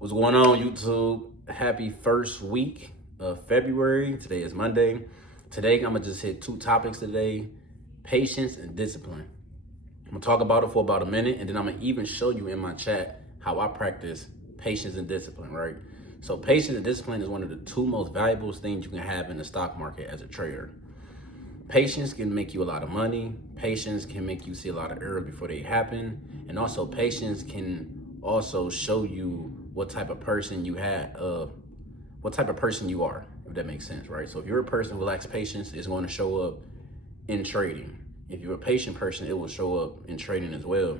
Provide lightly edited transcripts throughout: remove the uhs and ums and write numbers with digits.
What's going on, YouTube? Happy first week of February. Today is Monday. Today, I'm gonna just hit two topics today: patience and discipline. I'm gonna talk about it for about a minute, and then I'm gonna even show you in my chat how I practice patience and discipline, right? So patience and discipline is one of the two most valuable things you can have in the stock market as a trader. Patience can make you a lot of money. Patience can make you see a lot of errors before they happen. And also patience can also show you what type of person you what type of person you are, if that makes sense, right? So if you're a person who lacks patience, it's going to show up in trading. If you're a patient person, it will show up in trading as well.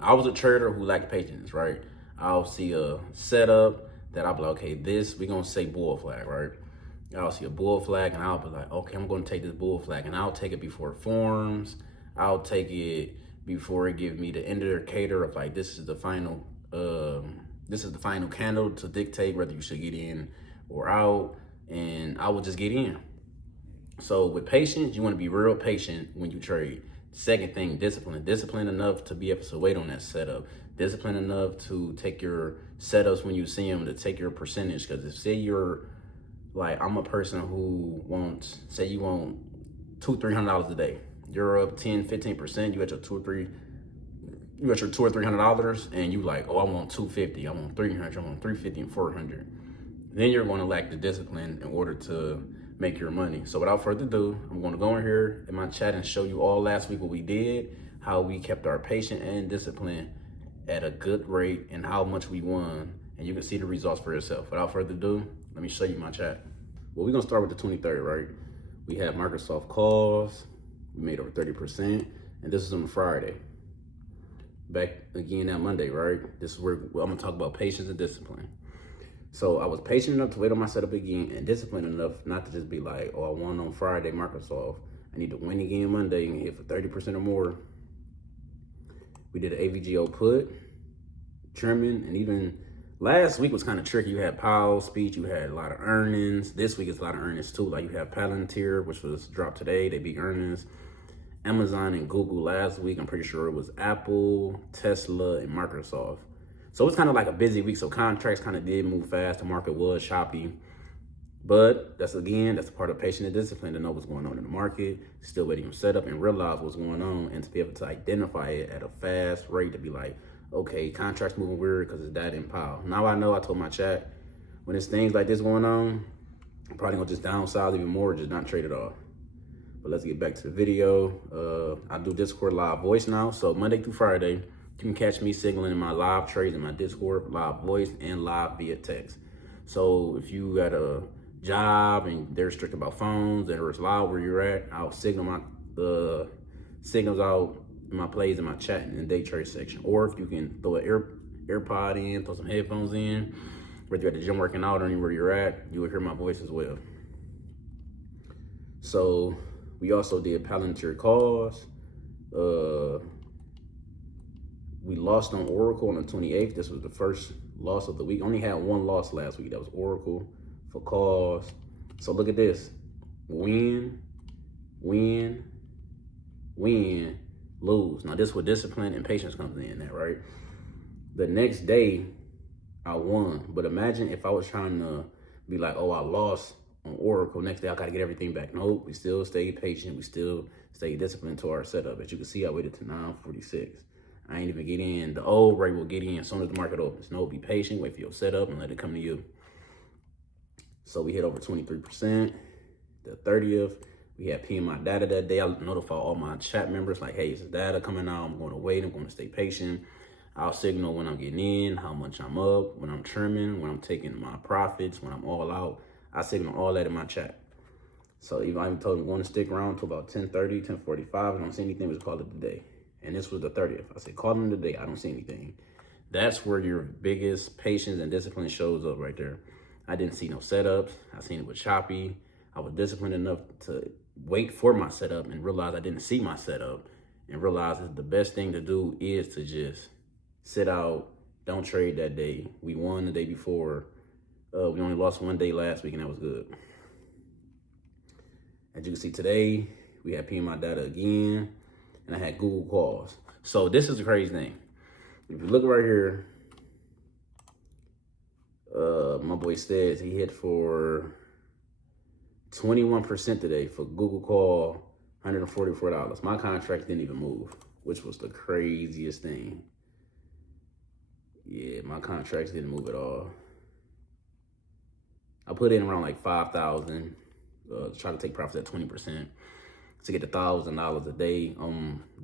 I was a trader who lacked patience, right? I'll see a setup that I'll be like, okay, we're going to say bull flag, right? I'll see a bull flag and I'll be like, okay, I'm going to take this bull flag, and I'll take it before it forms. I'll take it before it gives me the indicator of like, this is the final candle to dictate whether you should get in or out. And I will just get in. So with patience, you want to be real patient when you trade. Second thing, discipline. Discipline enough to be able to wait on that setup. Discipline enough to take your setups when you see them, to take your percentage. Because if say you're like, I'm a person who wants, say you want $200-300 a day. You're up 10-15%. You at your $200 or $300, and you like, oh, I want 250, I want 300, I want 350 and 400. Then you're going to lack the discipline in order to make your money. So without further ado, I'm going to go in here in my chat and show you all last week what we did, how we kept our patience and discipline at a good rate, and how much we won. And you can see the results for yourself. Without further ado, let me show you my chat. Well, we're gonna start with the 23rd, right? We have Microsoft calls. We made over 30%, and this is on Friday. Back again that Monday, right? This is where I'm gonna talk about patience and discipline. So I was patient enough to wait on my setup again, and disciplined enough not to just be like, oh, I won on Friday, Microsoft. I need to win again Monday and hit for 30% or more. We did an AVGO put, trimming, and even last week was kind of tricky. You had Powell's speech, you had a lot of earnings. This week is a lot of earnings too. Like you have Palantir, which was dropped today, they beat earnings. Amazon and Google last week. I'm pretty sure it was Apple, Tesla, and Microsoft. So it's kind of like a busy week. So contracts kind of did move fast. The market was choppy. But that's a part of patience and discipline, to know what's going on in the market, still waiting on setup and realize what's going on, and to be able to identify it at a fast rate, to be like, okay, contracts moving weird because it's that in Powell. Now I know, I told my chat, when there's things like this going on, I'm probably gonna just downsize even more, just not trade it off. But let's get back to the video. I do Discord live voice now. So Monday through Friday, you can catch me signaling in my live trades in my Discord, live voice and live via text. So if you got a job and they're strict about phones and it's loud where you're at, I'll signal my signals out in my plays in my chat in the day trade section. Or if you can throw an AirPod in, throw some headphones in, whether you're at the gym working out or anywhere you're at, you will hear my voice as well. So we also did Palantir calls. We lost on Oracle on the 28th. This was the first loss of the week. Only had one loss last week. That was Oracle for calls. So look at this. Win, win, win, lose. Now this is where discipline and patience comes in, right? The next day, I won. But imagine if I was trying to be like, oh, I lost on Oracle. Next day, I got to get everything back. Nope, we still stay patient. We still stay disciplined to our setup. As you can see, I waited to 9:46. I ain't even get in. The old rate will get in as soon as the market opens. No, be patient, wait for your setup, and let it come to you. So we hit over 23%. The 30th, we had PMI data that day. I notify all my chat members like, hey, it's data coming out. I'm going to wait. I'm going to stay patient. I'll signal when I'm getting in, how much I'm up, when I'm trimming, when I'm taking my profits, when I'm all out. I signal all that in my chat. So I even told them, going to stick around to about 10:30, 10:45. I don't see anything, just call it today. And this was the 30th. I said, call them today. I don't see anything. That's where your biggest patience and discipline shows up right there. I didn't see no setups. I seen it was choppy. I was disciplined enough to wait for my setup and realize I didn't see my setup, and realize that the best thing to do is to just sit out, don't trade that day. We won the day before. We only lost one day last week, and that was good. As you can see today, we had PMI data again, and I had Google calls. So this is the crazy thing. If you look right here, My boy says he hit for 21% today for Google Call, $144. My contract didn't even move, which was the craziest thing. Yeah, my contracts didn't move at all. I put in around like 5,000 to try to take profits at 20% to get $1,000 a day.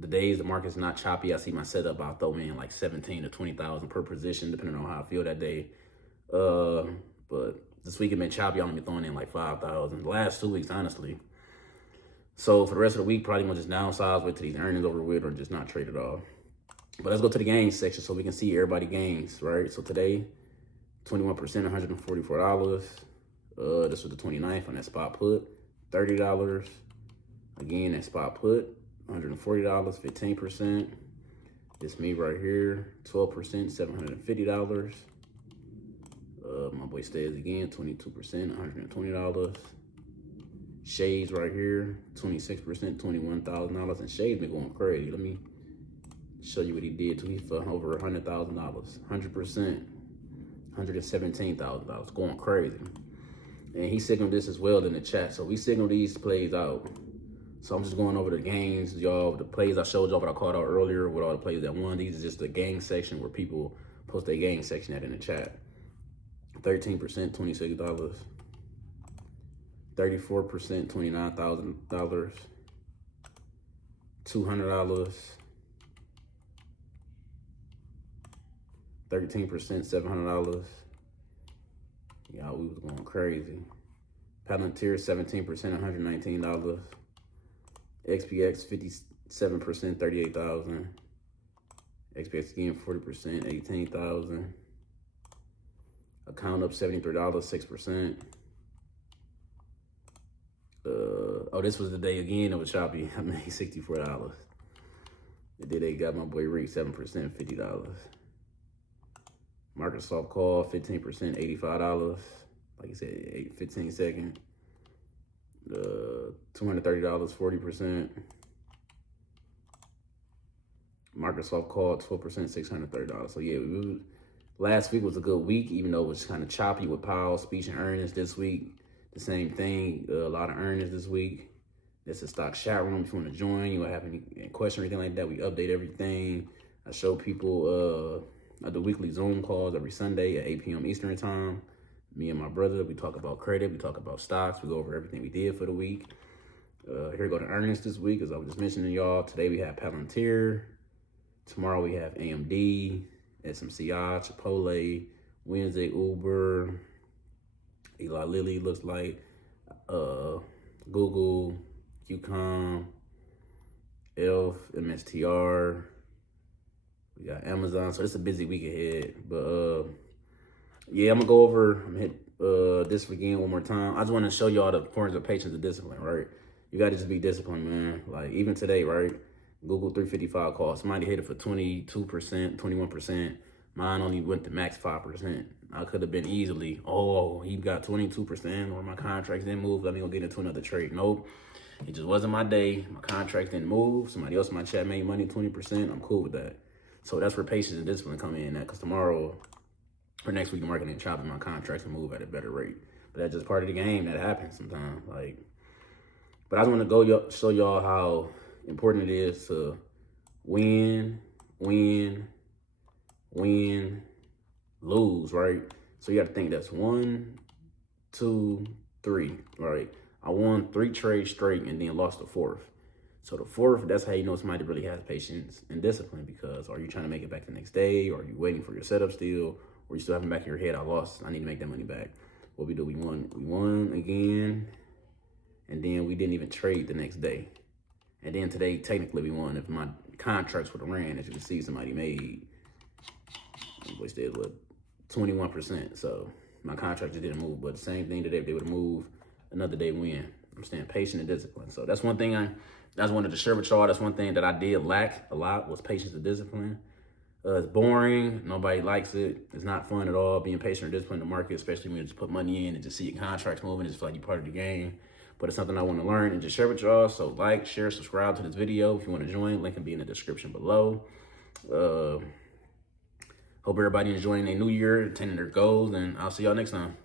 The days the market's not choppy, I see my setup, I'll throw in like 17 to 20,000 per position, depending on how I feel that day. But this week it been choppy. I'm gonna be throwing in like 5,000. The last 2 weeks, honestly. So for the rest of the week, probably gonna just downsize, wait till these earnings over with, or just not trade at all. But let's go to the gains section so we can see everybody gains, right? So today, 21%, $144. This was the 29th on that spot put, $30. Again, that spot put, $140, 15%. It's me right here, 12%, $750. My boy stays again, 22%, $120. Shades right here, 26%, $21,000. And Shades been going crazy. Let me show you what he did too. He for over $100,000, 100%, $117,000, going crazy. And he signaled this as well in the chat. So we signaled these plays out. So I'm just going over the gains, y'all, the plays I showed y'all, what I called out earlier with all the plays that won. These are just the game section where people post their game section at in the chat. 13%, $26. 34%, $29,000. $200. 13%, $700. Y'all, we was going crazy. Palantir, 17%, $119. XPX, 57%, $38,000. XPX again, 40%, $18,000. Account up $73, 6%. Oh, this was the day again it was choppy. I made $64. The day they got my boy Reek, 7%, $50. Microsoft Call, 15%, $85. Like I said, 15 seconds. $230, 40%. Microsoft Call, 12%, $630. So yeah, last week was a good week, even though it was kind of choppy with Powell's speech and earnings. This week, the same thing. A lot of earnings this week. It's a stock chat room. If you want to join, you want to have any question or anything like that, we update everything. I show people, I do weekly Zoom calls every Sunday at 8 p.m. Eastern time. Me and my brother, we talk about credit, we talk about stocks, we go over everything we did for the week. Here go the earnings this week, as I was just mentioning y'all. Today we have Palantir. Tomorrow we have AMD, SMCI, Chipotle, Wednesday Uber, Eli Lilly looks like, Google, QCOM, ELF, MSTR. We got Amazon, so it's a busy week ahead. But yeah, I'm gonna go over, I'm gonna hit this again one more time. I just want to show y'all the importance of patience and discipline, right? You gotta just be disciplined, man. Like even today, right? Google 355 call. Somebody hit it for 22%, 21%. Mine only went to max 5%. I could have been easily, oh, he got 22%, or my contracts didn't move. Let me go get into another trade. Nope. It just wasn't my day. My contracts didn't move. Somebody else in my chat made money, 20%. I'm cool with that. So that's where patience and discipline come in. Because tomorrow or next week, the market ain't chopping, my contracts will move at a better rate. But that's just part of the game. That happens sometimes. Like, but I just want to go show y'all how important it is to win, lose, right? So you got to think that's 1, 2, 3, right? I won 3 trades straight and then lost the 4th. So the 4th, that's how you know somebody really has patience and discipline, because are you trying to make it back the next day? Or are you waiting for your setup still? Or you still having back in your head, I lost, I need to make that money back. What we do, we won again, and then we didn't even trade the next day. And then today, technically we won. If my contracts would have ran, as you can see, somebody made, which they was 21%. So my contract just didn't move. But the same thing today, if they would have moved, another day win. I'm staying patient and disciplined. So that's one thing I just wanted to share with y'all. That's one thing that I did lack a lot, was patience and discipline. It's boring. Nobody likes it. It's not fun at all being patient or disciplined in the market, especially when you just put money in and just see your contracts moving. It's like you're part of the game. But it's something I want to learn and just share with y'all. So like, share, subscribe to this video if you want to join. Link will be in the description below. Hope Hope everybody enjoying their new year, attaining their goals, and I'll see y'all next time.